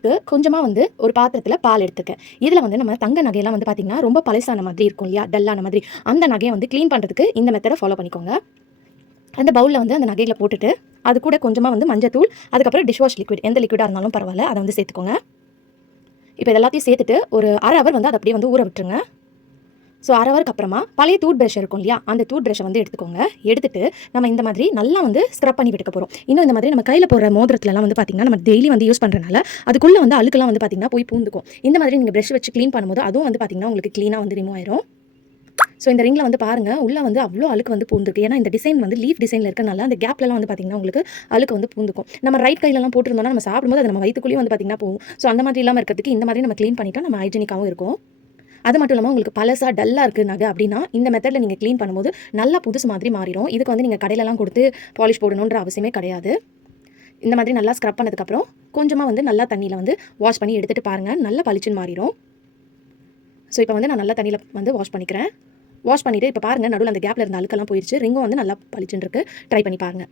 பண்ணுறதுக்கு கொஞ்சமாக வந்து ஒரு பாத்திரத்தில் பால் எடுத்துக்கேன். இதில் வந்து நம்ம தங்க நகையெல்லாம் வந்து பார்த்திங்கன்னா ரொம்ப பழசான மாதிரி இருக்கும் இல்லையா, டல்லான மாதிரி. அந்த நகையை வந்து க்ளீன் பண்ணுறதுக்கு இந்த மெத்தடை ஃபாலோ பண்ணிக்கோங்க. அந்த பவுலில் வந்து அந்த நகைகளை போட்டுட்டு அது கூட கொஞ்சமாக வந்து மஞ்சத்தூள், அதுக்கப்புறம் டிஷ்வாஷ் லிக்விட், எந்த லிக்விடாக இருந்தாலும் பரவாயில்ல, அதை வந்து சேர்த்துக்கோங்க. இப்போ இதெல்லாத்தையும் சேர்த்துட்டு ஒரு அரை ஹவர் வந்து அதை அப்படியே வந்து ஊற விட்டுருங்க. ஸோ அரை ஹவருக்கு அப்புறமா பழைய டூத் ப்ரஷ் இருக்கும் இல்லையா, அந்த டூத் ப்ரஷை வந்து எடுத்துக்கோங்க. எடுத்துட்டு நம்ம இந்த மாதிரி நல்லா வந்து ஸ்க்ரப் பண்ணி விட்டுக்க போகிறோம். இன்னும் இந்த மாதிரி நம்ம கையில் போடுற மோதிரத்துலலாம் வந்து பார்த்திங்கன்னா நம்ம டெய்லி வந்து யூஸ் பண்ணுறதுனால அதுக்குள்ளே வந்து அழுக்கெல்லாம் வந்து பார்த்திங்கன்னா போய் பூந்துக்கும். இந்த மாதிரி நீங்கள் ப்ரஷ் வச்சு க்ளீன் பண்ணும்போது அதுவும் வந்து பார்த்திங்கன்னா உங்களுக்கு க்ளீனாக வந்து ரிமூவ் ஆயிரும். ஸோ இந்த ரிங்கில் வந்து பாருங்கள், உள்ளே வந்து அவ்வளோ அழுக்கு வந்து பூந்துருக்கு. ஏன்னா இந்த டிசைன் வந்து லீஃப் டிசைனில் இருக்கனால அந்த கேப்லலாம் வந்து பார்த்திங்கன்னா உங்களுக்கு அழுக்கு வந்து பூந்துக்கும். நம்ம ரைட் கையிலலாம் போட்டிருந்தோம்னா நம்ம சாப்பிடும்போது அது நம்ம வயிற்றுக்குள்ளேயும் வந்து பார்த்திங்கன்னா போகும். ஸோ அந்த மாதிரி இல்லாமல் இருக்கிறதுக்கு இந்த மாதிரி நம்ம க்ளீன் பண்ணிட்டா நம்ம ஹைஜீனிக்காகவும் இருக்கும். அது மட்டும் இல்லாமல் உங்களுக்கு பழசா டல்லாக இருக்குது நகை அப்படின்னா இந்த மெத்தடில் நீங்கள் க்ளீன் பண்ணும்போது நல்லா புதுசு மாதிரி மாறிடும். இதுக்கு வந்து நீங்கள் கடையிலலாம் கொடுத்து பாலிஷ் போடணுன்ற அவசியமே கிடையாது. இந்த மாதிரி நல்லா ஸ்க்ரப் பண்ணதுக்கப்புறம் கொஞ்சமாக வந்து நல்லா தண்ணியில் வந்து வாஷ் பண்ணி எடுத்துகிட்டு பாருங்கள், நல்லா பளிச்சுன்னு மாறிடும். ஸோ இப்போ வந்து நான் நல்லா தண்ணியில் வந்து வாஷ் பண்ணிக்கிறேன். வாஷ் பண்ணிவிட்டு இப்போ பாருங்கள், நடுவில் அந்த கேப்பில் இருந்த அழுக்கெல்லாம் போயிடுச்சு. ரிங்கும் வந்து நல்லா பளிச்சுன்னு இருக்குது. ட்ரை பண்ணி பாருங்கள்.